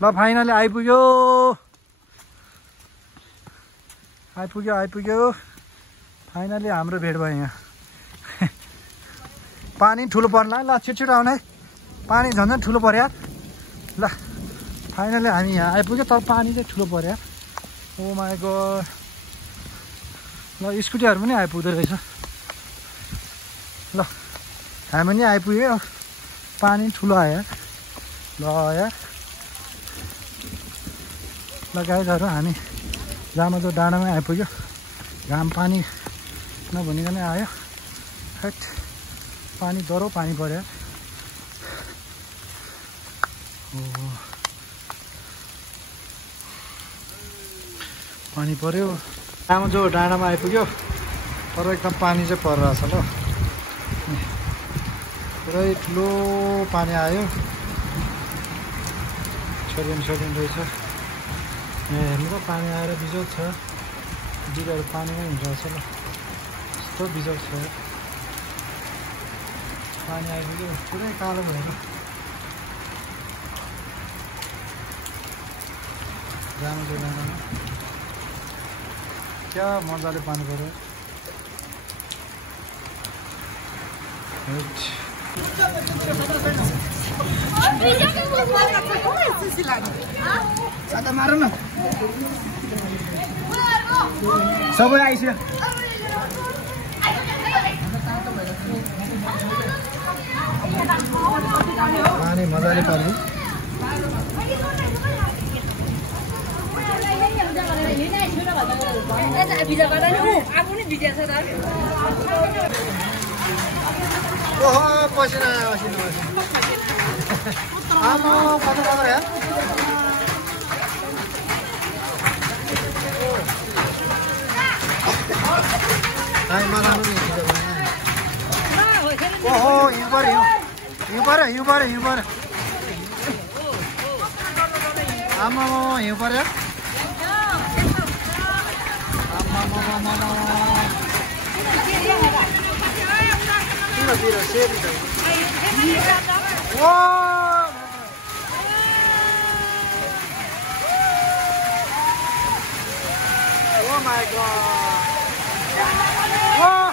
ल फाइनली आइपुग्यो फाइनली हाम्रो भेट भयो यहाँ पानी ठुलो पर्ला ल छिटो आउन है पानी झन् ठुलो पर्यो ल फाइनली हामी यहाँ आइपुग्यो तर पानी चाहिँ ठुलो पर्यो ओ माई गॉड ल स्कुटीहरू पनि आइपुग्दो रहेछ ल हामी पनि आइपुग्यो पानी ठुलो आयो ल यार ल गाइजहरू हामी जामाजो डाँडामै आइपुग्यो घाम पानी नभनिकन आयो हेट पानी डह्रो पानी पर्यो पानी पर्यो जामाजो डाँडामा आइपुग्यो तर एकदम पानी चाहिँ परिरहेछ ल पुरै ठुलो पानी आयो छोडिन रहेछ हेर्नु त पानी आएर बिजोग छ बिरुवाहरू पानीमै हुन्छ रहेछ ल यस्तो बिजोग छ पानी आइपुग्यो पुरै कालो भएर जामाजो डाँडामा क्या मजाले पानी पर्यो मारौँ न सबै आइसक्यो पानी मजाले पर्यो ओहो पसिना आमा कता यार Ay, malano ni kita bana. Oh, hiu pare. Ama hiu pare. Ama. Tira, seri. Wow! Oh my god. Wow!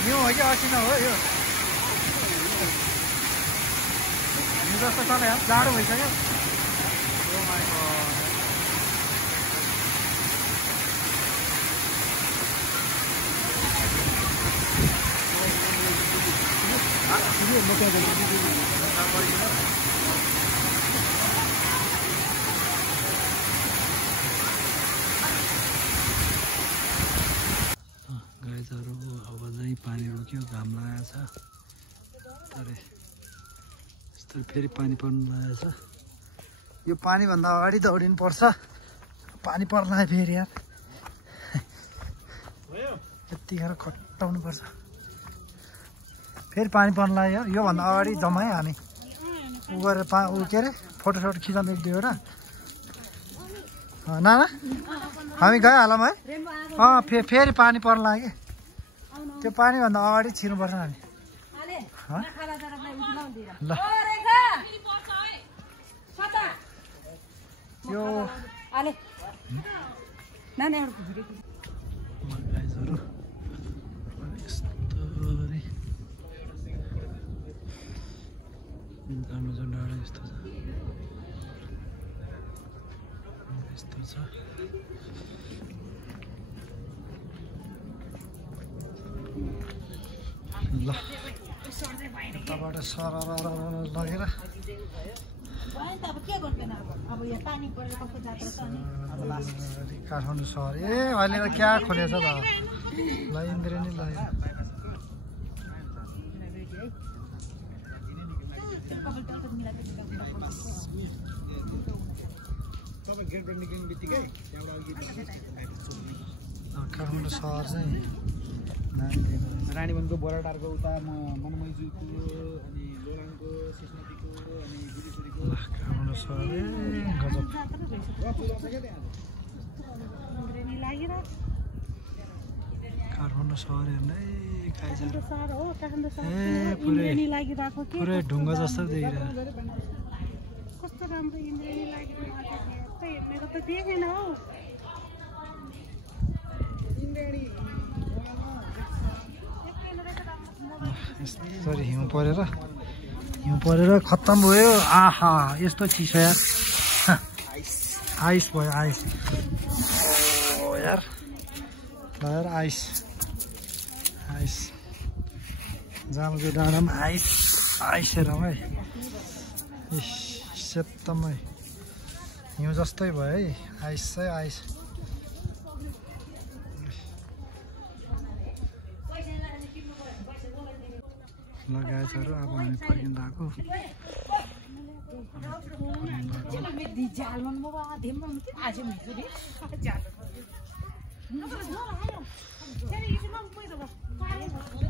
यो हो कि असिना हो यो जस्तो छ यार जाडो भइसक्यो गाईहरू अब चाहिँ पानी रोक्यो घाम लागेको छ यस्तो फेरि पानी पर्नु लागेको छ यो पानीभन्दा अगाडि दौडिनु पर्छ पानी पर्ला फेरि यार यतिखेर खटाउनु पर्छ फेरि पानी पर्नु लाग्यो यार योभन्दा अगाडि जम्मै हामी उ गरेर उ के अरे फोटोसोटो खिचाउनु एक दुईवटा नाना हामी गइहालौँ है फेरि पानी पर्नु लाग्यो त्यो पानीभन्दा अगाडि छिर्नुपर्छ हामी ल यो यस्तो छ ल यताबाट सरर लगेर काठमाडौँ सहर ए अहिले त क्या खोलेछ त ल इन्द्रेणी लगेर काठमाडौँ सहर चाहिँ रानीबनको बोराटारको उता मनमैजुको अनि लोलाङको सिस्नतीको अनि गुलिसुरीको काठमाडौँ सहर गजब काठमाडौँ सहर हेर्नै पुरै ढुङ्गा जस्तो देखिरहेको कस्तो राम्रो इन्द्रेणी लागिरहेको त देखेन हौ यसरी हिउँ परेर खत्तम भयो आहा यस्तो चिसो यार आइस भयो आइस ओ यार ल यार आइस जामुको डाँडामा आइस हेरौँ है सेप्तमै हिउँ जस्तै भयो है आइस चाहिँ आइस लगाएछहरू अब हामी फर्किँदा आएको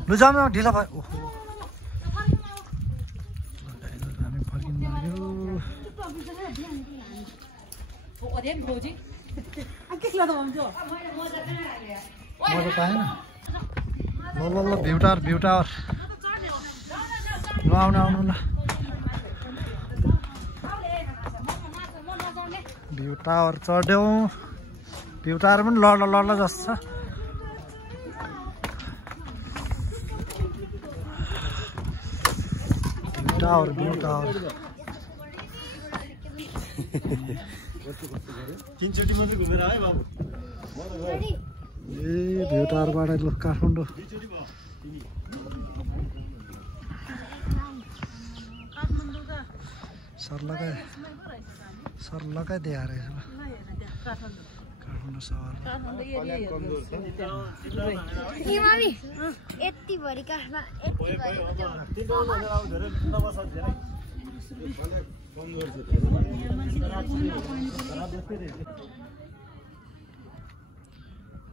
लु जाउँ न ढिलो भयो ओहो हामी फर्किँदा लाग्यो मजा पाएन ल भ्यू टावर ल आउनु ल भ्यू टावर चढ्यौँ भ्यू टावर पनि लड्ला जस्तो छ भ्यू टावर तीनचोटि मात्रै घुमेर आयो बाबु ए भ्यू टावरबाट लु काठमाडौँ सर्लकै दिएर रहेछ ल काठमाडौँ सहर यति भरि काठमा यति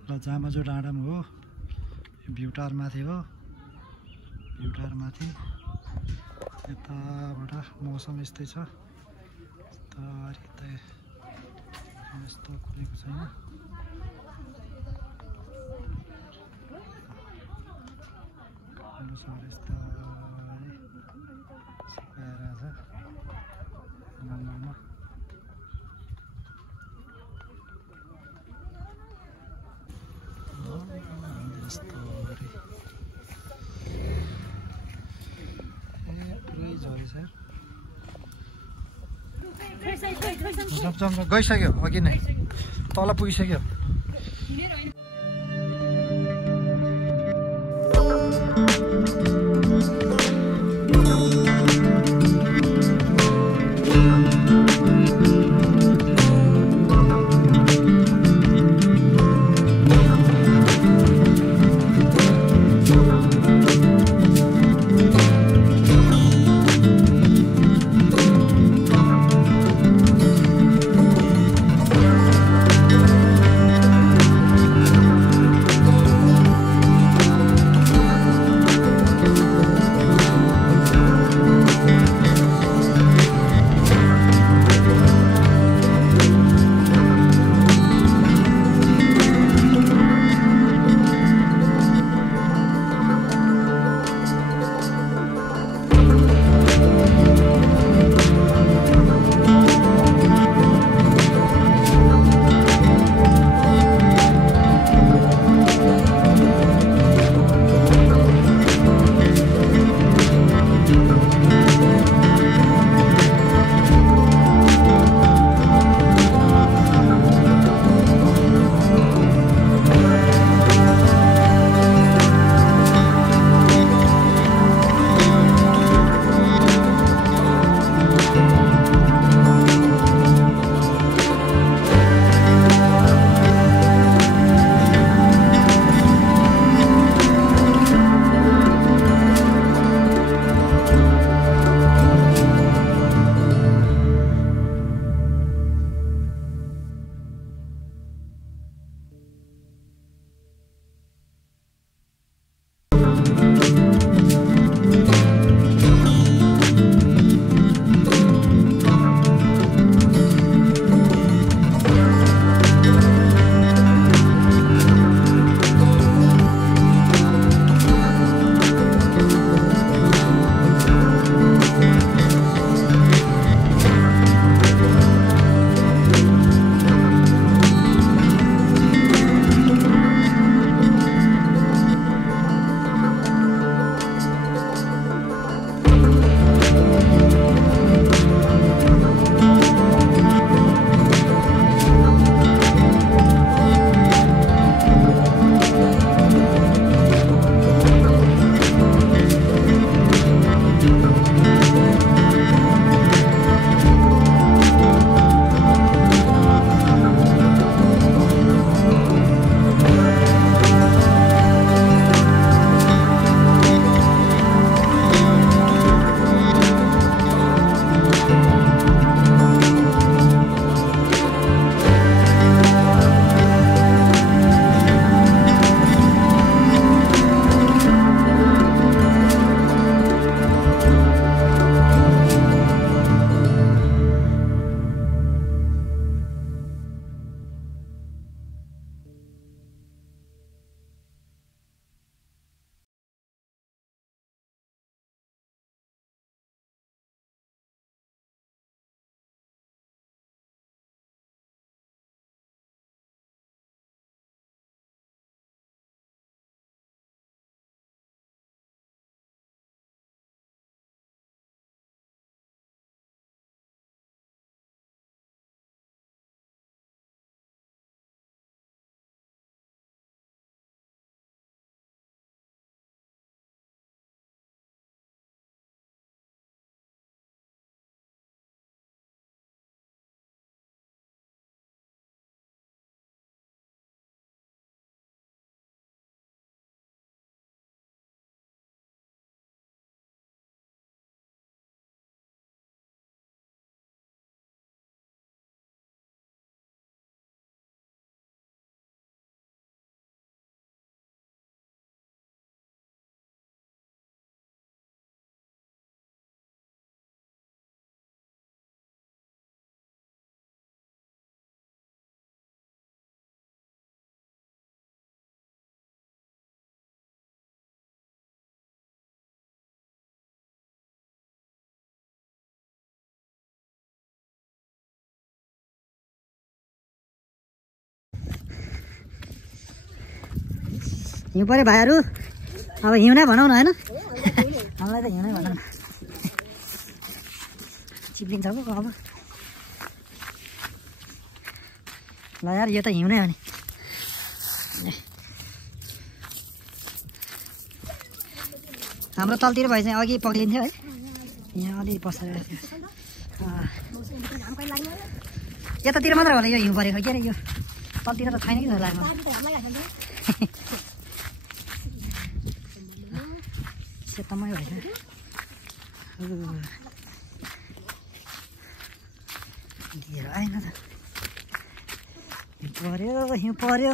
ल जामाजो डाँडामा हो भ्युटार माथि हो भ्युटार माथि यताबाट मौसम यस्तै छ यस्तो खुलेको छैन सहर यस्तो सुकाएर छ जङ्गलमा यस्तो पुरै झरी छ गइसक्यो अघि नै तल पुगिसक्यो हिउँ पऱ्यो भाइहरू अब हिउँनै भनौँ न होइन हामीलाई त हिउँनै भनौँ न चिप्लिन्छ पो अब ल यार यो त हिउँनै हो नि हाम्रो तलतिर भए चाहिँ अघि पक्लिन्थ्यो है यहाँ अलि पसेर यतातिर मात्र होला यो हिउँ परेको के अरे यो तलतिर त छैन कि जस्तो लाग्छ सेतमै भएछ लिएर आएन त हिउँ पर्यो